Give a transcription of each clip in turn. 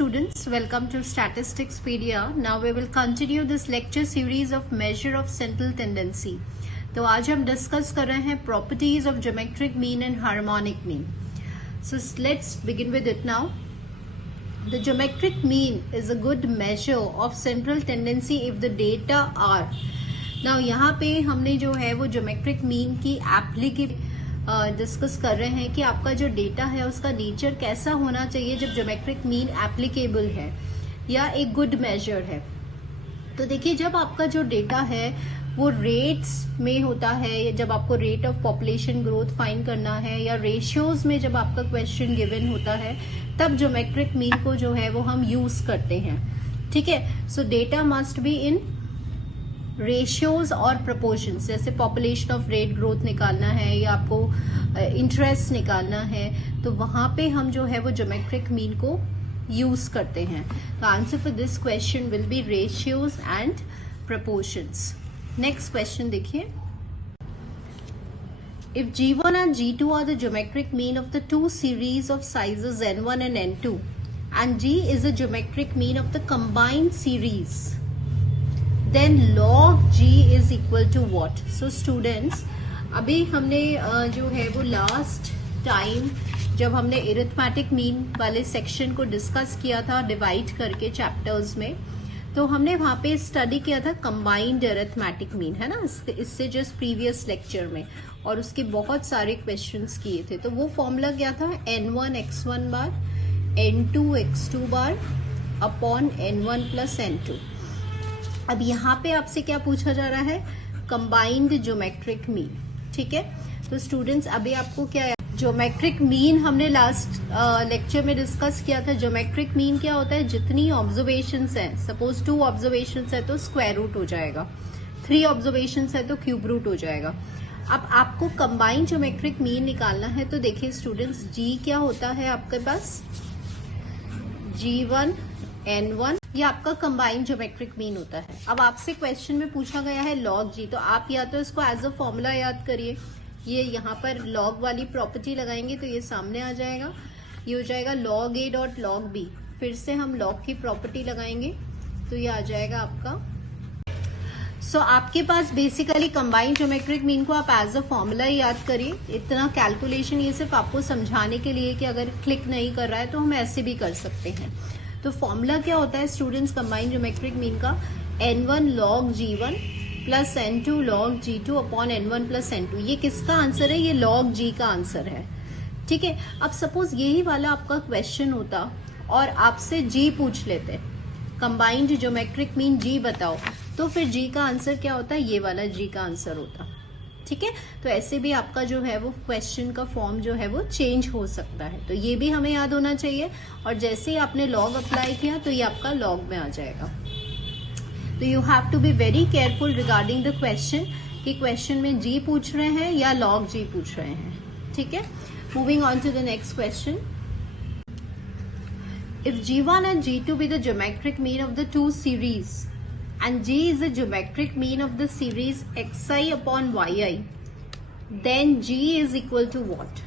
students, welcome to Statisticspedia. Now we will continue this lecture series of measure of central tendency. तो आज हम discuss कर रहे हैं properties of geometric mean and harmonic mean. So let's begin with it now. The geometric mean is a good measure of central tendency if the data are. Now यहाँ पे हमने जो है वो geometric mean की एप्लीकेशन डिस्कस कर रहे हैं कि आपका जो डेटा है उसका नेचर कैसा होना चाहिए जब ज्योमेट्रिक मीन एप्लीकेबल है या एक गुड मेजर है। तो देखिए, जब आपका जो डेटा है वो रेट्स में होता है, जब आपको rate of population growth find करना है या रेशियोज में जब आपका क्वेश्चन गिवन होता है, तब ज्योमेट्रिक मीन को जो है वो हम यूज करते हैं। ठीक है, सो data must be in ratios और प्रोपोर्शंस। जैसे पॉपुलेशन ऑफ रेट ग्रोथ निकालना है या आपको इंटरेस्ट निकालना है, तो वहां पे हम जो है वो ज्योमेट्रिक मीन को यूज करते हैं। तो answer for this question will be ratios and proportions. Next question देखिए, if G1 and G2 are the geometric mean of the two series of sizes N1 and N2 and G is the geometric mean of the combined series, then log G is equal to what? So students, अभी हमने जो है वो last time जब हमने arithmetic mean वाले section को discuss किया था डिवाइड करके चैप्टर्स में, तो हमने वहां पे स्टडी किया था कंबाइंड अरिथमेटिक मीन, है ना, इससे जस्ट प्रीवियस लेक्चर में, और उसके बहुत सारे क्वेश्चंस किए थे। तो वो फॉर्मूला क्या था? N1 x1 बार N2 x2 bar upon N1 plus N2। अब यहाँ पे आपसे क्या पूछा जा रहा है? Combined geometric mean. ठीक है, तो स्टूडेंट्स अभी आपको क्या है, ज्योमेट्रिक मीन हमने लास्ट लेक्चर में डिस्कस किया था। ज्योमेट्रिक मीन क्या होता है? जितनी ऑब्जर्वेशंस हैं, सपोज 2 ऑब्जर्वेशंस है तो स्क्वायर रूट हो जाएगा, 3 ऑब्जर्वेशंस है तो क्यूब रूट हो जाएगा। अब आपको कंबाइंड ज्योमेट्रिक मीन निकालना है, तो देखिए स्टूडेंट्स, जी क्या होता है आपके पास? G1 N1 ये आपका कंबाइंड ज्योमेट्रिक मीन होता है। अब आपसे क्वेश्चन में पूछा गया है लॉग जी, तो आप या तो इसको एज अ फॉर्मूला याद करिए, ये यहाँ पर लॉग वाली प्रॉपर्टी लगाएंगे तो ये सामने आ जाएगा, ये हो जाएगा log A dot log B. फिर से हम लॉग की प्रॉपर्टी लगाएंगे तो ये आ जाएगा आपका। सो आपके पास बेसिकली कंबाइंड ज्योमेट्रिक मीन को आप एज अ फॉर्मूला ही याद करिए। इतना कैलकुलेशन ये सिर्फ आपको समझाने के लिए कि अगर क्लिक नहीं कर रहा है तो हम ऐसे भी कर सकते हैं। तो फॉर्मूला क्या होता है स्टूडेंट्स कंबाइंड ज्योमेट्रिक मीन का? N1 log G1 plus N2 log G2 upon N1 plus N2। ये किसका आंसर है? ये log G का आंसर है। ठीक है, अब सपोज यही वाला आपका क्वेश्चन होता और आपसे G पूछ लेते, कंबाइंड ज्योमेट्रिक मीन G बताओ, तो फिर G का आंसर क्या होता? ये वाला G का आंसर होता। ठीक है, तो ऐसे भी आपका जो है वो क्वेश्चन का फॉर्म जो है वो चेंज हो सकता है, तो ये भी हमें याद होना चाहिए। और जैसे ही आपने लॉग अप्लाई किया तो ये आपका लॉग में आ जाएगा। तो you have to be very careful regarding the question कि क्वेश्चन में जी पूछ रहे हैं या लॉग जी पूछ रहे हैं। ठीक है, moving on to the next question, if G1 and G2 be the geometric mean of the two series and G is the geometric mean of the series xi upon yi, then G is equal to what?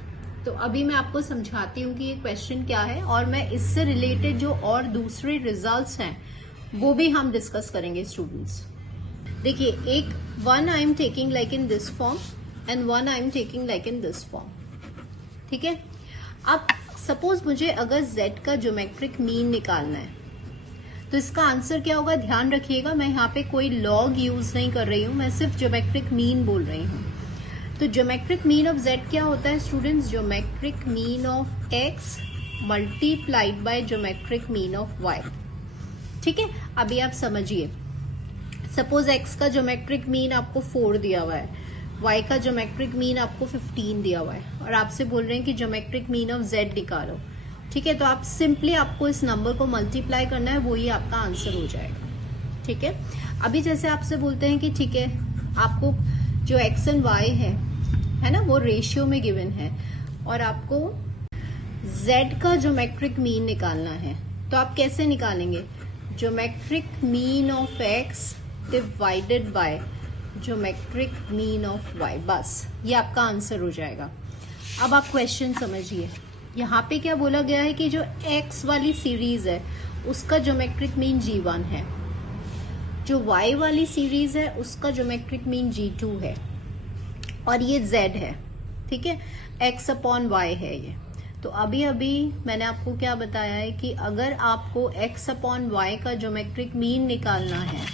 तो अभी मैं आपको समझाती हूँ कि ये question क्या है, और मैं इससे रिलेटेड जो और दूसरे रिजल्ट्स हैं वो भी हम डिस्कस करेंगे स्टूडेंट्स। देखिए, एक one I am taking like in this form and one I am taking like in this form. ठीक है, अब सपोज मुझे अगर Z का ज्योमेट्रिक मीन निकालना है तो इसका आंसर क्या होगा? ध्यान रखिएगा, मैं यहाँ पे कोई लॉग यूज नहीं कर रही हूँ, मैं सिर्फ ज्योमेट्रिक मीन बोल रही हूँ। तो ज्योमेट्रिक मीन ऑफ Z क्या होता है students? Geometric mean of X multiplied by geometric mean of Y। ठीक है, अभी आप समझिए, सपोज X का ज्योमेट्रिक मीन आपको 4 दिया हुआ है, Y का ज्योमेट्रिक मीन आपको 15 दिया हुआ है, और आपसे बोल रहे हैं कि ज्योमेट्रिक मीन ऑफ Z निकालो। ठीक है, तो आप सिंपली आपको इस नंबर को मल्टीप्लाई करना है, वही आपका आंसर हो जाएगा। ठीक है, अभी जैसे आपसे बोलते हैं कि ठीक है, आपको जो X एंड Y है ना, वो रेशियो में गिवन है और आपको Z का ज्योमेट्रिक मीन निकालना है, तो आप कैसे निकालेंगे? Geometric mean of X divided by geometric mean of Y, बस ये आपका आंसर हो जाएगा। अब आप क्वेश्चन समझिए, यहाँ पे क्या बोला गया है कि जो x वाली सीरीज है उसका ज्योमेट्रिक मीन G1 है, जो y वाली सीरीज है उसका ज्योमेट्रिक मीन G2 है, और ये z है, ठीक है, x अपॉन y है ये। तो अभी अभी मैंने आपको क्या बताया है कि अगर आपको x अपॉन y का ज्योमेट्रिक मीन निकालना है,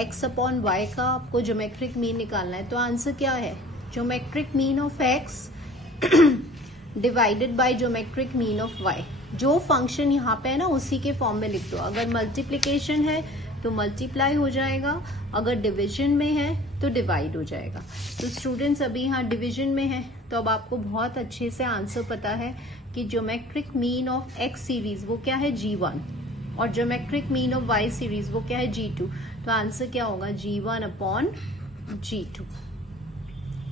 x अपॉन y का आपको ज्योमेट्रिक मीन निकालना है, तो आंसर क्या है, geometric mean of x divided by geometric mean of y। जो फंक्शन यहाँ पे है ना उसी के फॉर्म में लिख दो। अगर मल्टीप्लिकेशन है तो मल्टीप्लाई हो जाएगा, अगर डिवीजन में है तो डिवाइड हो जाएगा। तो स्टूडेंट्स अभी यहाँ डिवीजन में है, तो अब आपको बहुत अच्छे से आंसर पता है कि geometric mean of x series वो क्या है G1, और geometric mean of y series वो क्या है G2। तो आंसर क्या होगा, G1 अपॉन G2,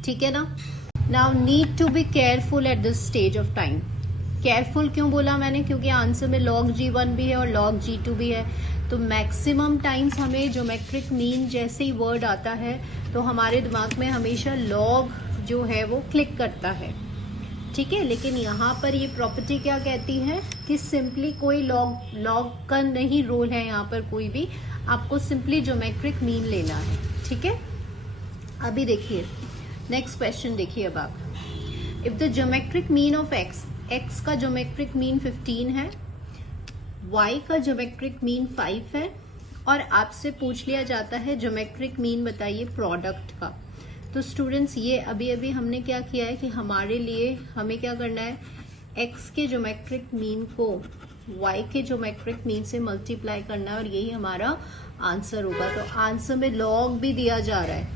ठीक है ना। Now need to be careful at this stage of time. Careful क्यों बोला मैंने, क्योंकि आंसर में log G1 भी है और log G2 भी है। तो मैक्सिमम टाइम्स हमें ज्योमेट्रिक मीन जैसे ही वर्ड आता है तो हमारे दिमाग में हमेशा log जो है वो क्लिक करता है, ठीक है। लेकिन यहाँ पर ये प्रॉपर्टी क्या कहती है कि सिंपली कोई log का नहीं रोल है यहाँ पर कोई भी, आपको सिंपली ज्योमेट्रिक मीन लेना है, ठीक है। अभी देखिए नेक्स्ट क्वेश्चन देखिए अब आप, if the geometric mean of x का ज्योमेट्रिक मीन 15 है, y का ज्योमेट्रिक मीन 5 है, और आपसे पूछ लिया जाता है ज्योमेट्रिक मीन बताइए प्रोडक्ट का। तो स्टूडेंट्स ये अभी अभी हमने क्या किया है कि हमारे लिए हमें क्या करना है, x के ज्योमेट्रिक मीन को y के ज्योमेट्रिक मीन से मल्टीप्लाई करना है, और यही हमारा आंसर होगा। तो आंसर में log भी दिया जा रहा है,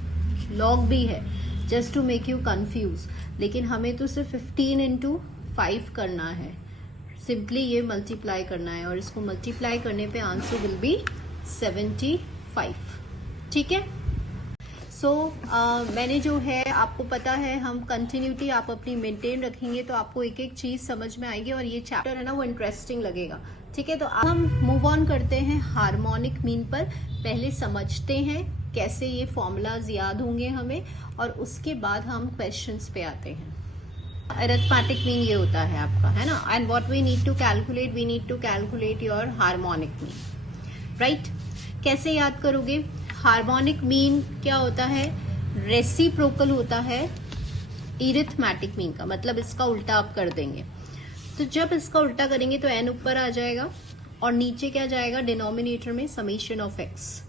log भी है, just to make you confuse, लेकिन हमें तो सिर्फ 15 इंटू 5 करना है, सिंपली ये मल्टीप्लाई करना है, और इसको मल्टीप्लाई करने पे आंसर विल बी 75, ठीक है। सो मैंने जो है आपको पता है, हम कंटिन्यूटी आप अपनी मेंटेन रखेंगे तो आपको एक एक चीज समझ में आएगी, और ये चैप्टर है ना वो इंटरेस्टिंग लगेगा, ठीक है। तो अब हम मूव ऑन करते हैं हार्मोनिक मीन पर। पहले समझते हैं कैसे ये फॉर्मूलाज याद होंगे हमें, और उसके बाद हम क्वेश्चंस पे आते हैं। अरिथमेटिक मीन ये होता है आपका, है ना, and what we need to calculate, we need to calculate your harmonic mean, right. कैसे याद करोगे, हार्मोनिक मीन क्या होता है, रेसिप्रोकल होता है अरिथमेटिक मीन का, मतलब इसका उल्टा आप कर देंगे। तो जब इसका उल्टा करेंगे तो n ऊपर आ जाएगा और नीचे क्या जाएगा, डिनोमिनेटर में समेशन ऑफ x।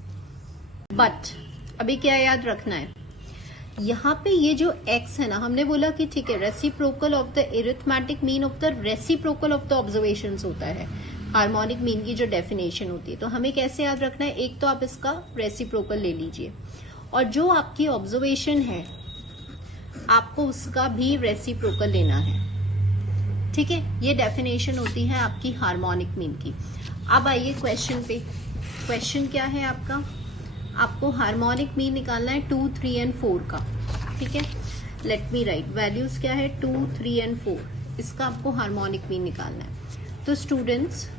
बट अभी क्या याद रखना है, यहाँ पे ये जो x है ना, हमने बोला कि ठीक है reciprocal of the arithmetic mean of the reciprocal of the observations होता है हार्मोनिक मीन की जो डेफिनेशन होती है। तो हमें कैसे याद रखना है, एक तो आप इसका रेसिप्रोकल ले लीजिए, और जो आपकी ऑब्जर्वेशन है आपको उसका भी रेसिप्रोकल लेना है, ठीक है। ये डेफिनेशन होती है आपकी हार्मोनिक मीन की। अब आइए क्वेश्चन पे। क्वेश्चन क्या है आपका, आपको हार्मोनिक मीन निकालना है 2, 3 एंड 4 का, ठीक है। लेट मी राइट, वैल्यूज क्या है 2, 3 एंड 4, इसका आपको हार्मोनिक मीन निकालना है। तो स्टूडेंट्स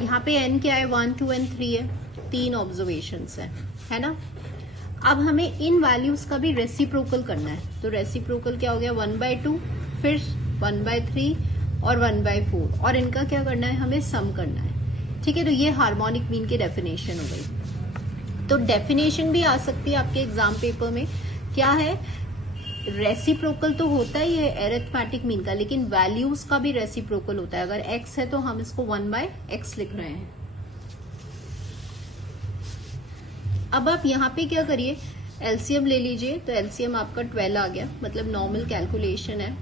यहाँ पे n क्या है, 1, 2 एंड 3 है, 3 ऑब्जर्वेशंस है ना। अब हमें इन वैल्यूज का भी रेसिप्रोकल करना है। तो रेसिप्रोकल क्या हो गया, 1/2, फिर 1/3 और 1/4, और इनका क्या करना है, हमें सम करना है, ठीक है। तो ये हार्मोनिक मीन की डेफिनेशन हो गई। तो डेफिनेशन भी आ सकती है आपके एग्जाम पेपर में, क्या है, रेसिप्रोकल तो होता ही है अरिथमेटिक मीन का, लेकिन वैल्यूज का भी रेसिप्रोकल होता है। अगर x है तो हम इसको 1/x लिख रहे हैं। अब आप यहाँ पे क्या करिए, एलसीएम ले लीजिए। तो एलसीएम आपका 12 आ गया, मतलब नॉर्मल कैलकुलेशन है,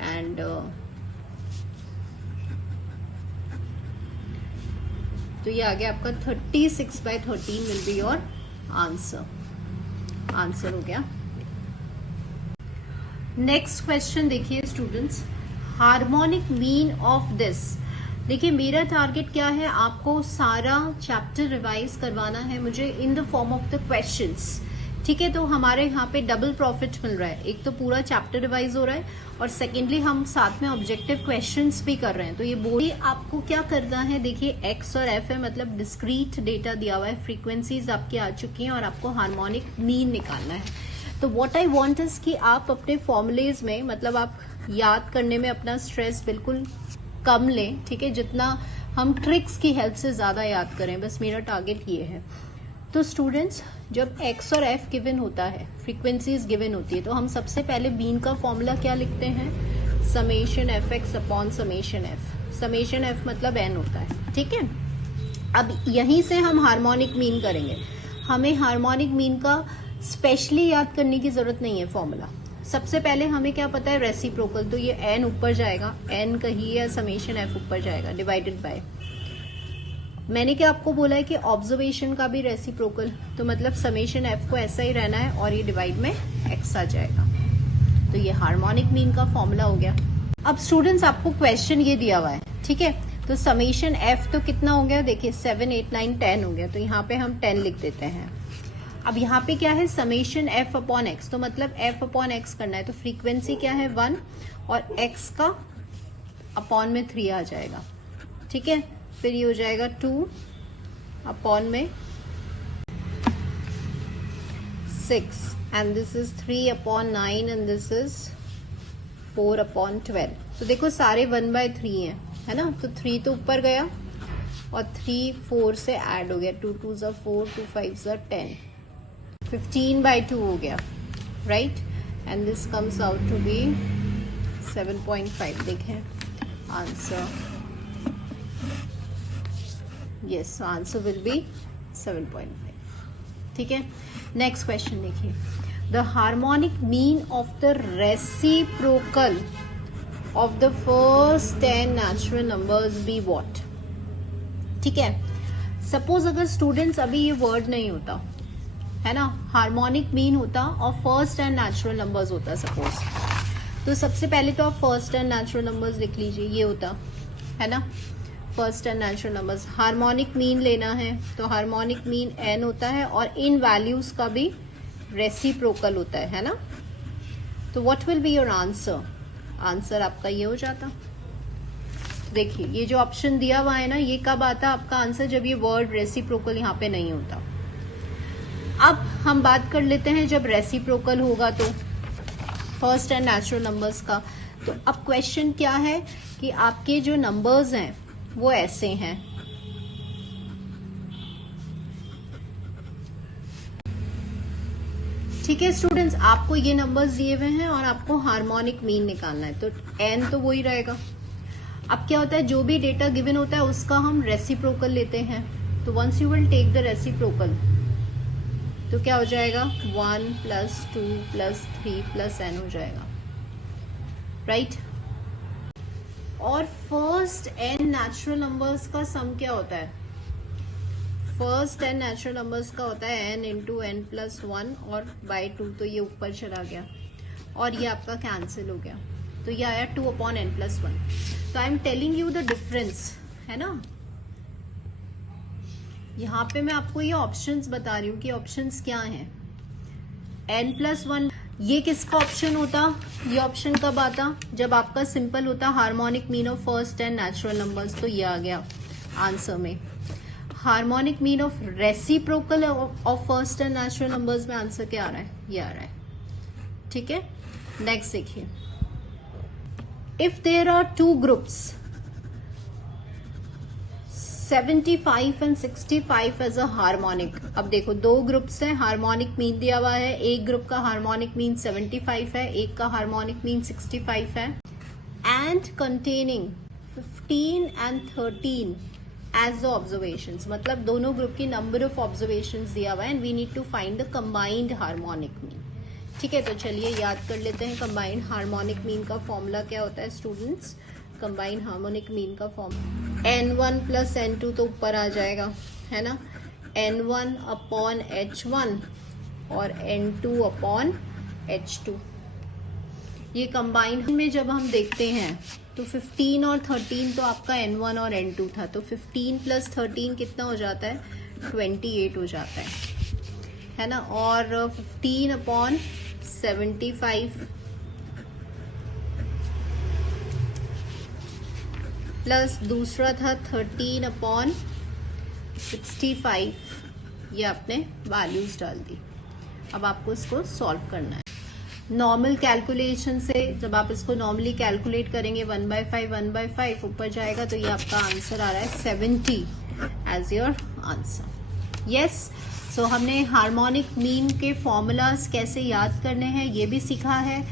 एंड तो ये आ गया आपका 36/13 विल बी योर आंसर हो गया। नेक्स्ट क्वेश्चन देखिए students, harmonic mean of this. देखिए मेरा टारगेट क्या है, आपको सारा चैप्टर रिवाइज करवाना है मुझे in the form of the questions, ठीक है। तो हमारे यहाँ पे डबल प्रॉफिट मिल रहा है, एक तो पूरा चैप्टर रिवाइज हो रहा है, और सेकेंडली हम साथ में ऑब्जेक्टिव क्वेश्चंस भी कर रहे हैं। तो ये बोलिए आपको क्या करना है, देखिए x और f है, मतलब डिस्क्रीट डेटा दिया हुआ है, फ्रीक्वेंसीज आपकी आ चुकी हैं, और आपको हार्मोनिक मीन निकालना है। तो व्हाट आई वांट इज कि आप अपने फॉर्मुलेज में, मतलब आप याद करने में अपना स्ट्रेस बिल्कुल कम लें, ठीक है, जितना हम ट्रिक्स की हेल्प से ज्यादा याद करें, बस मेरा टारगेट ये है। तो स्टूडेंट्स, जब x और f गिवन होता है, फ्रीक्वेंसीज गिवन होती है, तो हम सबसे पहले बीन का फॉर्मूला क्या लिखते हैं, summation F x upon summation F. Summation F मतलब n होता है, ठीक है। अब यहीं से हम हार्मोनिक मीन करेंगे। हमें हार्मोनिक मीन का स्पेशली याद करने की जरूरत नहीं है फॉर्मूला। सबसे पहले हमें क्या पता है, रेसिप्रोकल, तो ये n ऊपर जाएगा, n कहीं या समेशन f ऊपर जाएगा, डिवाइडेड बाय, मैंने क्या आपको बोला है कि ऑब्जर्वेशन का भी रेसिप्रोकल, तो मतलब समेशन f को ऐसा ही रहना है और ये डिवाइड में x आ जाएगा। तो ये हार्मोनिक मीन का फॉर्मूला हो गया। अब स्टूडेंट्स, आपको क्वेश्चन ये दिया हुआ है, ठीक है, तो समेशन f तो कितना हो गया, देखिए 7, 8, 9, 10 हो गया, तो यहाँ पे हम 10 लिख देते हैं। अब यहाँ पे क्या है, समेशन f अपॉन एक्स, तो मतलब f अपॉन एक्स करना है, तो फ्रीक्वेंसी क्या है 1 और x का अपॉन में 3 आ जाएगा, ठीक है। फिर ये हो जाएगा 2 अपॉन में 6 and this is 3 upon 9 and this is 4 upon 12। तो देखो सारे 1/3 है ना, तो 3 तो ऊपर गया और 3 4 से ऐड हो गया, 2 2 ज़ा 4, 2 5 ज़ा 10, 15/2 हो गया, right, and this comes out to be 7.5। देखें answer, yes, answer will be 7.5, ठीक है। नेक्स्ट क्वेश्चन देखिए, the harmonic mean of the reciprocal of the first 10 natural numbers be what, ठीक है। सपोज अगर स्टूडेंट्स अभी ये वर्ड नहीं होता है ना, हार्मोनिक मीन होता और फर्स्ट एंड नेचुरल नंबर्स होता सपोज, तो सबसे पहले तो आप फर्स्ट एंड नेचुरल नंबर्स लिख लीजिए, ये होता है ना, first and natural numbers. Harmonic mean लेना है तो हार्मोनिक मीन n होता है और इन वैल्यूज का भी रेसिप्रोकल होता है ना। तो what will be your answer, answer आपका ये हो जाता। देखिए ये जो ऑप्शन दिया हुआ है ना, ये कब आता आपका आंसर, जब ये वर्ड रेसिप्रोकल यहाँ पे नहीं होता। अब हम बात कर लेते हैं जब रेसिप्रोकल होगा तो फर्स्ट एंड नेचुरल नंबर्स का। तो अब क्वेश्चन क्या है कि आपके जो नंबर्स हैं वो ऐसे हैं, ठीक है स्टूडेंट्स, आपको ये नंबर्स दिए हुए हैं और आपको हार्मोनिक मीन निकालना है, तो n तो वही रहेगा। अब क्या होता है, जो भी डेटा गिवन होता है उसका हम रेसिप्रोकल लेते हैं, तो once you will take the reciprocal तो क्या हो जाएगा, 1 + 2 + 3 + n हो जाएगा, राइट। और फर्स्ट n नेचुरल नंबर्स का सम क्या होता है, फर्स्ट n नेचुरल नंबर्स का होता है n × n + 1 और /2, तो ये ऊपर चला गया और ये आपका कैंसिल हो गया, तो ये आया 2 अपॉन n + 1। तो I am telling you the difference, है ना। यहाँ पे मैं आपको ये ऑप्शंस बता रही हूँ कि ऑप्शंस क्या हैं। n + 1 ये किसका ऑप्शन होता, ये ऑप्शन कब आता, जब आपका सिंपल होता harmonic mean of first and natural numbers, तो ये आ गया आंसर में। Harmonic mean of reciprocal of first and natural numbers में आंसर क्या आ रहा है, ये आ रहा है, ठीक है। नेक्स्ट देखिए, if there are 2 groups 75 and 65 as a harmonic. अब देखो 2 ग्रुप्स हैं, हार्मोनिक मीन दिया हुआ है, एक ग्रुप का हार्मोनिक मीन 75 है, एक का हार्मोनिक मीन 65 है, and containing 15 and 13 as the observations, मतलब दोनों ग्रुप की नंबर ऑफ ऑब्जर्वेशंस दिया हुआ है, and we need to find the combined harmonic mean, ठीक है। तो चलिए याद कर लेते हैं कंबाइंड हार्मोनिक मीन का फॉर्मूला क्या होता है स्टूडेंट्स। कंबाइंड हार्मोनिक मीन का फॉर्मूला n1 + n2 तो ऊपर आ जाएगा, है ना, n1 अपॉन h1 और n2 अपॉन h2। ये कंबाइंड में जब हम देखते हैं तो 15 और 13 तो आपका n1 और n2 था, तो 15 + 13 कितना हो जाता है, 28 हो जाता है ना। और 15 अपॉन 75 प्लस दूसरा था 13 अपॉन 65, ये आपने वैल्यूज डाल दी। अब आपको इसको सॉल्व करना है। नॉर्मल कैलकुलेशन से जब आप इसको नॉर्मली कैलकुलेट करेंगे 1/5 ऊपर जाएगा, तो ये आपका आंसर आ रहा है 70 एज योर आंसर। यस, सो हमने हार्मोनिक मीन के फॉर्मूलाज कैसे याद करने हैं ये भी सीखा है।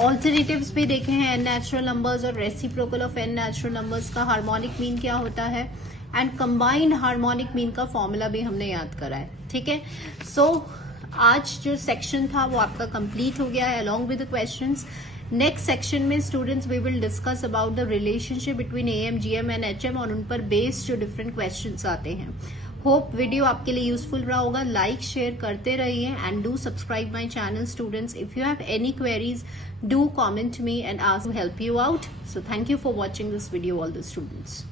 ऑल्टरनेटिव्स भी देखे हैं, एन नेचुरल नंबर्स और reciprocal of N natural numbers का हार्मोनिक मीन क्या होता है, एंड कंबाइंड हार्मोनिक मीन का फॉर्मूला भी हमने याद करा है। ठीक है, सो आज जो सेक्शन था वो आपका कंप्लीट हो गया है along with the questions. Next section में students we will discuss about the relationship between AM, GM and HM और उन पर बेस्ड जो डिफरेंट क्वेश्चंस आते हैं। होप वीडियो आपके लिए यूजफुल रहा होगा। लाइक शेयर करते रहिए and do subscribe my channel students. If you have any queries do comment me and ask help you out. So thank you for watching this video all the students.